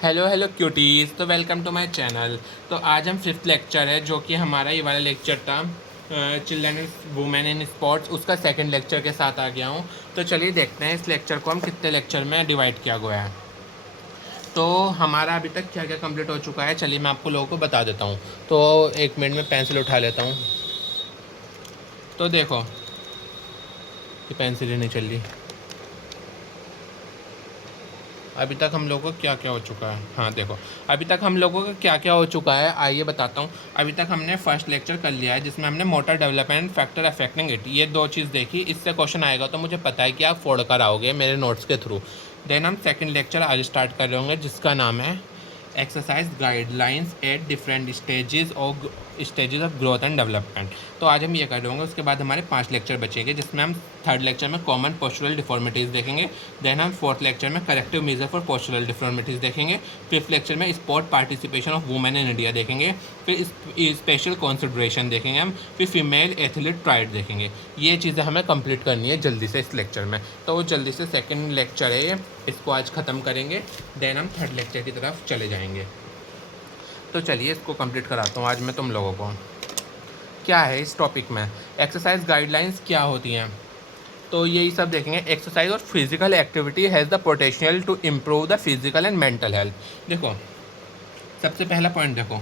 Hello hello cuties, तो welcome to my channel. तो आज हम फिफ्थ लेक्चर है जो कि हमारा ये वाला लेक्चर था children and women in sports, उसका सेकंड लेक्चर के साथ आ गया हूँ। तो चलिए देखते हैं इस लेक्चर को हम कितने लेक्चर में डिवाइड किया गया है। तो हमारा अभी तक क्या क्या कंप्लीट हो चुका है, चलिए मैं आपको लोगों को बता देता हूँ। तो एक मिनट में पेंसिल उठा लेता हूँ। तो देखो, ये पेंसिल ही नहीं चल रही। अभी तक हम लोगों को क्या क्या हो चुका है, हाँ देखो, अभी तक हम लोगों का क्या क्या हो चुका है आइए बताता हूँ। अभी तक हमने फर्स्ट लेक्चर कर लिया है जिसमें हमने motor development factor affecting it, ये दो चीज़ देखी। इससे क्वेश्चन आएगा तो मुझे पता है कि आप फोड़ कर आओगे मेरे नोट्स के थ्रू। देन हम सेकेंड लेक्चर आज स्टार्ट कर रहे होंगे जिसका नाम है exercise guidelines at different stages of growth and development. तो आज हम ये कर रहे होंगे। उसके बाद हमारे 5 लेक्चर बचेंगे जिसमें हम थर्ड लेक्चर में कॉमन पोस्चरल डिफॉर्मिटीज़ देखेंगे। देन हम फोर्थ लेक्चर में corrective measure for postural deformities देखेंगे। फिफ्थ लेक्चर में sport participation of women in India देखेंगे। फिर स्पेशल कंसिडरेशन देखेंगे हम। फिर फीमेल एथलीट प्राइड देखेंगे। ये चीज़ें हमें कंप्लीट करनी है जल्दी से इस लेक्चर में। तो जल्दी से सेकेंड लेक्चर है ये, इसको आज ख़त्म करेंगे। देन हम थर्ड लेक्चर की तरफ चले जाएंगे। तो चलिए इसको कंप्लीट कराता हूँ आज मैं तुम लोगों को। क्या है इस टॉपिक में, एक्सरसाइज गाइडलाइंस क्या होती हैं, तो यही सब देखेंगे। एक्सरसाइज और physical activity has the potential to improve the physical and mental health. देखो, सबसे पहला पॉइंट देखो,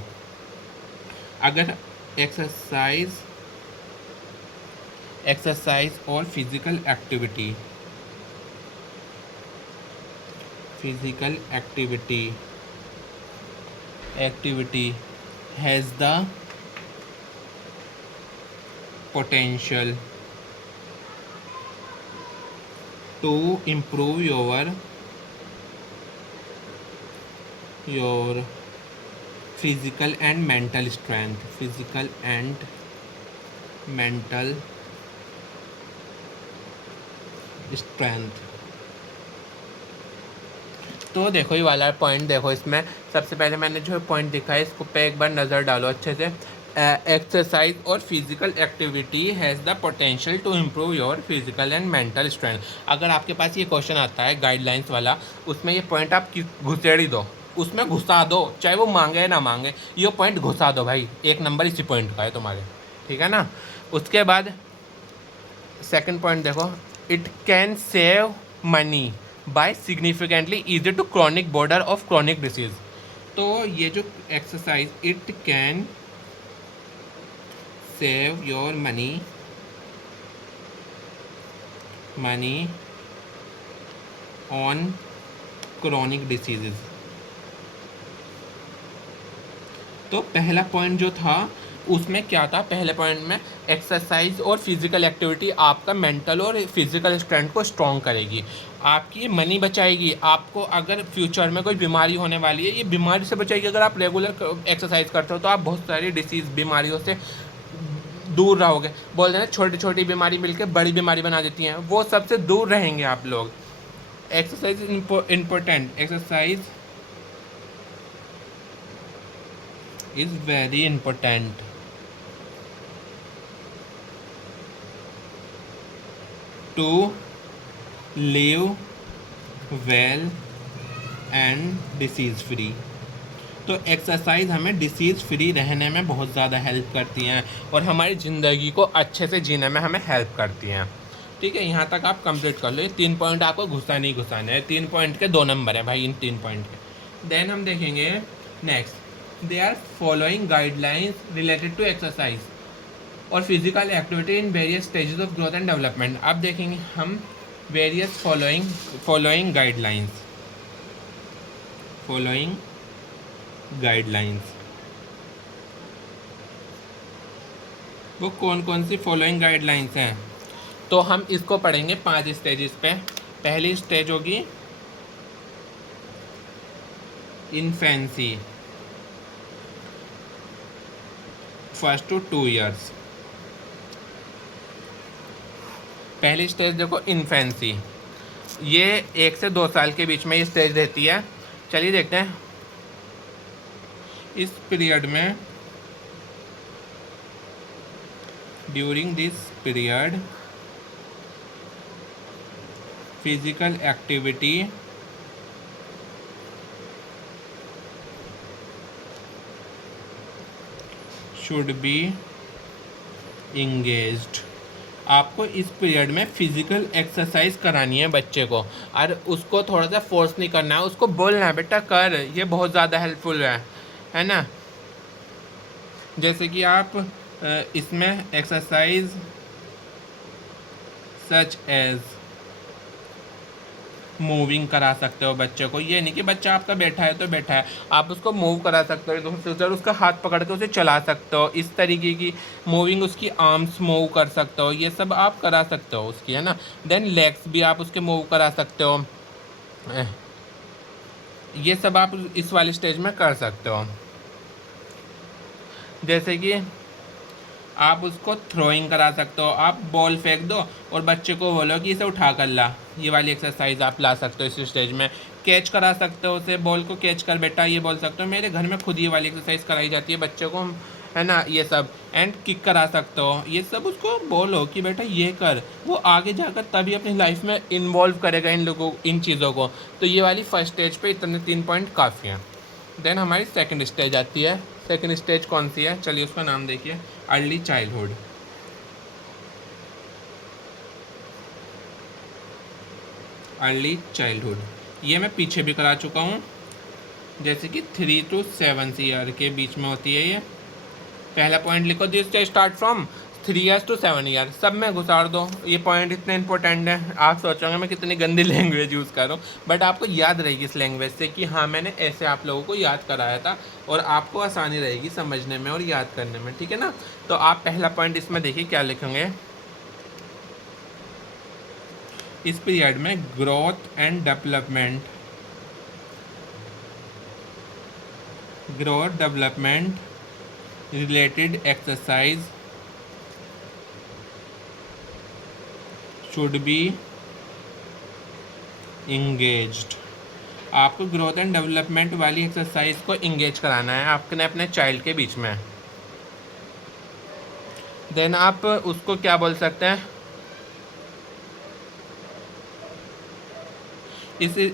अगर एक्सरसाइज एक्सरसाइज और physical activity physical activity has the potential to improve your physical and mental strength। तो देखो ये वाला पॉइंट देखो, इसमें सबसे पहले मैंने जो पॉइंट दिखा है इसको पे एक बार नज़र डालो अच्छे से। एक्सरसाइज और physical activity has the potential to improve your physical and mental strength. अगर आपके पास ये क्वेश्चन आता है गाइडलाइंस वाला, उसमें ये पॉइंट आप घुसेड़ ही दो, उसमें घुसा दो, चाहे वो मांगे ना मांगे, ये पॉइंट घुसा दो भाई। एक नंबर इसी पॉइंट का है तुम्हारे, ठीक है ना। उसके बाद सेकंड पॉइंट देखो, it can save money by significantly easy to chronic border of chronic disease. तो ये जो exercise, it can save your money on chronic diseases. तो पहला पॉइंट जो था उसमें क्या था, पहले पॉइंट में एक्सरसाइज और फिजिकल एक्टिविटी आपका मेंटल और फिजिकल स्ट्रेंथ को स्ट्रॉन्ग करेगी, आपकी मनी बचाएगी। आपको अगर फ्यूचर में कोई बीमारी होने वाली है, ये बीमारी से बचाएगी। अगर आप रेगुलर एक्सरसाइज करते हो तो आप बहुत सारी डिसीज़ बीमारियों से दूर रहोगे। बोल रहे हैं छोटी छोटी बीमारी मिलकर बड़ी बीमारी बना देती हैं, वो सबसे दूर रहेंगे आप लोग। Exercise important, exercise is very important to live well and disease free. तो एक्सरसाइज हमें डिसीज़ फ्री रहने में बहुत ज़्यादा हेल्प करती हैं और हमारी ज़िंदगी को अच्छे से जीने में हमें हेल्प करती हैं। ठीक है, यहाँ तक आप कंप्लीट कर लो। ये 3 पॉइंट आपको घुसाने ही घुसाने हैं। 3 पॉइंट के 2 नंबर हैं भाई इन 3 पॉइंट के। देन हम देखेंगे next, they are following guidelines related to exercise और physical activity in various stages of growth and development. अब देखेंगे हम वेरियस फॉलोइंग गाइडलाइंस, वो कौन कौन सी फॉलोइंग गाइडलाइंस हैं। तो हम इसको पढ़ेंगे 5 स्टेजेस पे। पहली स्टेज होगी इन्फेंसी, 1 to 2 years। पहली स्टेज देखो इन्फेंसी, ये 1 से 2 साल के बीच में ये स्टेज रहती है। चलिए देखते हैं इस पीरियड में, during this period physical activity should be engaged. आपको इस पीरियड में फिजिकल एक्सरसाइज करानी है बच्चे को, और उसको थोड़ा सा फोर्स नहीं करना है, उसको बोलना है बेटा कर, ये बहुत ज़्यादा हेल्पफुल है ना। जैसे कि आप इसमें एक्सरसाइज सच एज मूविंग करा सकते हो बच्चे को। ये नहीं कि बच्चा आपका बैठा है तो बैठा है, आप उसको मूव करा सकते हो, तो उसका हाथ पकड़ के उसे चला सकते हो, इस तरीके की मूविंग, उसकी आर्म्स मूव कर सकते हो, ये सब आप करा सकते हो उसकी, है ना। देन लेग्स भी आप उसके मूव करा सकते हो, ये सब आप इस वाली स्टेज में कर सकते हो। जैसे कि आप उसको थ्रोइंग करा सकते हो, आप बॉल फेंक दो और बच्चे को बोलो कि इसे उठा कर ला, ये वाली एक्सरसाइज आप ला सकते हो इस स्टेज में। कैच करा सकते हो उसे, बॉल को कैच कर बेटा, ये बोल सकते हो। मेरे घर में खुद ये वाली एक्सरसाइज कराई जाती है बच्चे को, है ना, ये सब। एंड किक करा सकते हो, ये सब उसको बोलो कि बेटा ये कर, वो आगे जाकर तभी अपनी लाइफ में इन्वॉल्व करेगा इन चीज़ों को। तो ये वाली फर्स्ट स्टेज पे इतने 3 पॉइंट काफ़ी हैं। देन हमारी सेकंड स्टेज आती है। सेकंड स्टेज कौन सी है, चलिए उसका नाम देखिए, अर्ली चाइल्डहुड। अर्ली चाइल्डहुड ये मैं पीछे भी करा चुका हूँ, जैसे कि 3 to 7 ईयर के बीच में होती है ये। पहला पॉइंट लिखो, this stage start from 3 years to 7 years, सब में घुसाड़ दो। ये पॉइंट इतने इंपॉर्टेंट है, आप सोचोगे मैं कितनी गंदी लैंग्वेज यूज़ कर रहा हूँ, बट आपको याद रहेगी इस लैंग्वेज से कि हाँ मैंने ऐसे आप लोगों को याद कराया था, और आपको आसानी रहेगी समझने में और याद करने में, ठीक है ना। तो आप पहला पॉइंट इसमें देखिए क्या लिखेंगे, इस पीरियड में growth and development related exercise should be engaged. आपको ग्रोथ एंड डेवलपमेंट वाली एक्सरसाइज को इंगेज कराना है आपने अपने चाइल्ड के बीच में। देन आप उसको क्या बोल सकते हैं,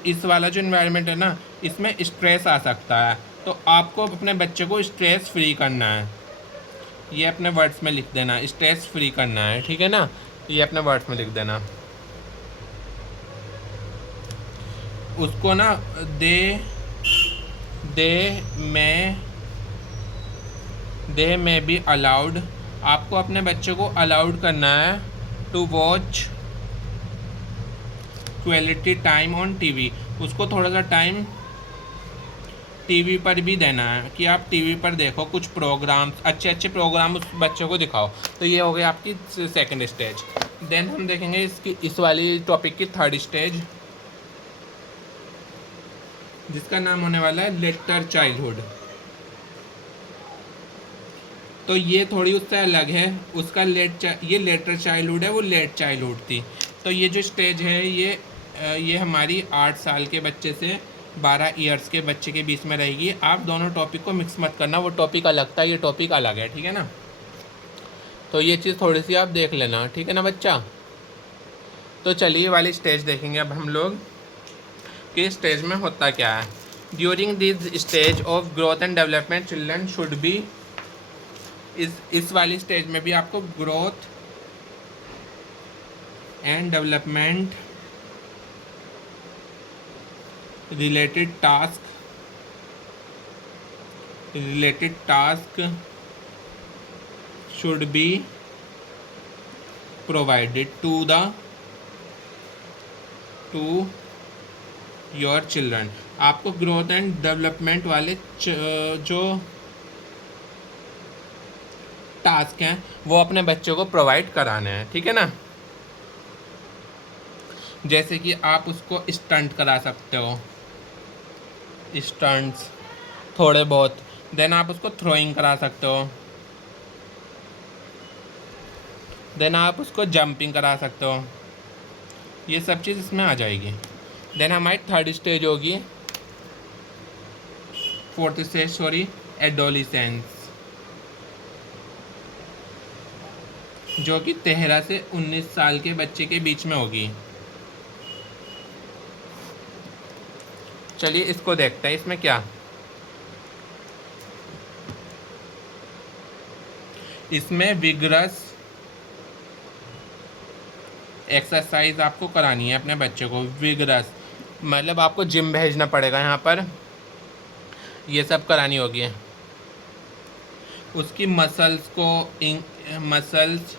इस वाला जो इन्वायरमेंट है ना, इसमें स्ट्रेस आ सकता है, तो आपको अपने बच्चे को स्ट्रेस फ्री करना है। ये अपने वर्ड्स में लिख देना, स्ट्रेस फ्री करना है, ठीक है ना, ये अपने वर्ड्स में लिख देना। उसको ना दे में बी अलाउड, आपको अपने बच्चे को अलाउड करना है to watch quality time on TV. उसको थोड़ा सा टाइम टीवी पर भी देना है, कि आप टीवी पर देखो कुछ प्रोग्राम्स, अच्छे अच्छे प्रोग्राम उस बच्चे को दिखाओ। तो ये हो गई आपकी सेकंड स्टेज। देन हम देखेंगे इस वाली टॉपिक की थर्ड स्टेज, जिसका नाम होने वाला है लेटर चाइल्डहुड। तो ये थोड़ी उससे अलग है, उसका ये लेटर चाइल्डहुड है, वो लेट चाइल्डहुड थी। तो ये जो स्टेज है ये हमारी 8 साल के बच्चे से 12 ईयर्स के बच्चे के बीच में रहेगी। आप दोनों टॉपिक को मिक्स मत करना, वो टॉपिक अलग था, ये टॉपिक अलग है, ठीक है ना। तो ये चीज़ थोड़ी सी आप देख लेना, ठीक है ना बच्चा। तो चलिए वाली स्टेज देखेंगे अब हम लोग कि स्टेज में होता क्या है। During this stage of growth and development children should be, इस वाली स्टेज में भी आपको growth and development related task should be provided to your children. आपको ग्रोथ एंड डेवलपमेंट वाले जो टास्क हैं वो अपने बच्चों को प्रोवाइड कराने हैं, ठीक है ना। जैसे कि आप उसको स्टंट करा सकते हो, स्टंट्स थोड़े बहुत। देन आप उसको थ्रोइंग करा सकते हो, देन आप उसको जंपिंग करा सकते हो, ये सब चीज़ इसमें आ जाएगी। देन हमारी थर्ड स्टेज होगी, फोर्थ स्टेज सॉरी, एडोलिसेंस, जो कि 13 से 19 साल के बच्चे के बीच में होगी। चलिए इसको देखते हैं, इसमें क्या। इसमें विगरस एक्सरसाइज आपको करानी है अपने बच्चे को। विगरस मतलब आपको जिम भेजना पड़ेगा यहाँ पर, ये सब करानी होगी। उसकी मसल्स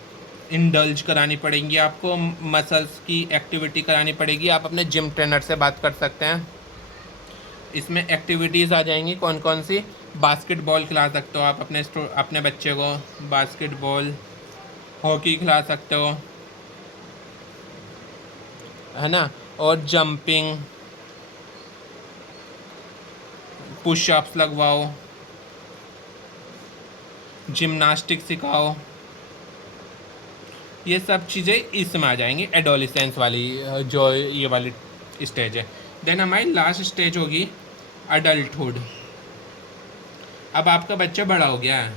इंडल्ज करानी पड़ेंगी आपको, मसल्स की एक्टिविटी करानी पड़ेगी। आप अपने जिम ट्रेनर से बात कर सकते हैं। इसमें एक्टिविटीज़ आ जाएंगी कौन कौन सी। बास्केटबॉल खिला सकते हो आप अपने बच्चे को, बास्केटबॉल, हॉकी खिला सकते हो, है ना। और जंपिंग, पुशअप्स लगवाओ, जिम्नास्टिक सिखाओ। ये सब चीज़ें इसमें आ जाएंगी एडोलिसेंस वाली, जो ये वाली स्टेज है। देन हमारी लास्ट स्टेज होगी अडल्टहुड। अब आपका बच्चा बड़ा हो गया है,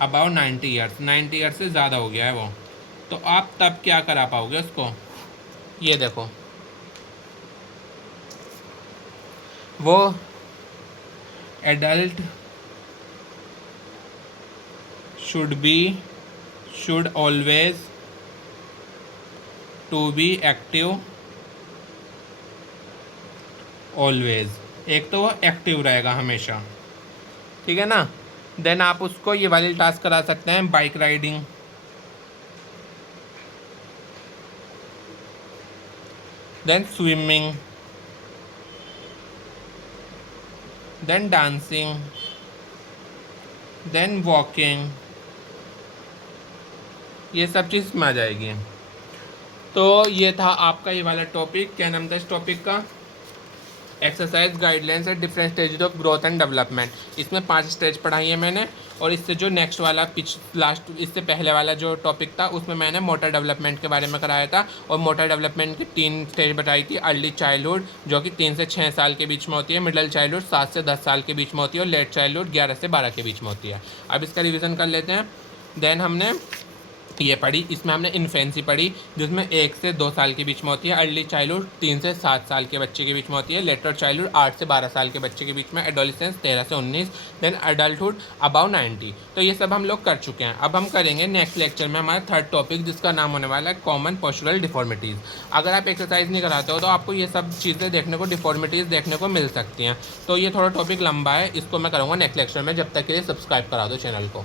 अबाउ 90 ईयर्स से ज़्यादा हो गया है वो, तो आप तब क्या करा पाओगे उसको। ये देखो, वो adult should always to be active always. एक तो वो एक्टिव रहेगा हमेशा, ठीक है ना। देन आप उसको ये वाली टास्क करा सकते हैं, bike riding, then swimming, then dancing, then walking. ये सब चीज़ में आ जाएगी। तो ये था आपका ये वाला टॉपिक। क्या नाम था इस टॉपिक का, exercise guidelines at different stage of growth and development. इसमें 5 स्टेज पढ़ाई है मैंने। और इससे जो नेक्स्ट वाला इससे पहले वाला जो टॉपिक था उसमें मैंने मोटर डेवलपमेंट के बारे में कराया था। और मोटर डेवलपमेंट की 3 स्टेज बताई थी। अर्ली चाइल्डहुड जो कि 3 से 6 साल के बीच में होती है, मिडिल चाइल्डहुड 7 से 10 साल के बीच में होती है, और लेट चाइल्डहुड 11 से 12 के बीच में होती है। अब इसका रिविज़न कर लेते हैं। देन हमने ये पढ़ी, इसमें हमने इन्फेंसी पढ़ी जिसमें 1 से 2 साल के बीच में होती है। अर्ली चाइल्डहुड 3 से 7 साल के बच्चे के बीच में होती है। लेटर चाइल्डहुड 8 से 12 साल के बच्चे के बीच में। एडोलिसेंस 13 से 19। Then adulthood above 90। तो ये सब हम लोग कर चुके हैं। अब हम करेंगे नेक्स्ट लेक्चर में हमारा 3rd टॉपिक, जिसका नाम होने वाला है कॉमन पोस्चरल डिफॉर्मिटीज़। अगर आप एक्सरसाइज नहीं कराते हो तो आपको ये सब चीज़ें देखने को, डिफॉर्मिटीज़ देखने को मिल सकती हैं। तो ये थोड़ा टॉपिक लंबा है, इसको मैं करूँगा नेक्स्ट लेक्चर में। जब तक के लिए सब्सक्राइब करा दो चैनल को।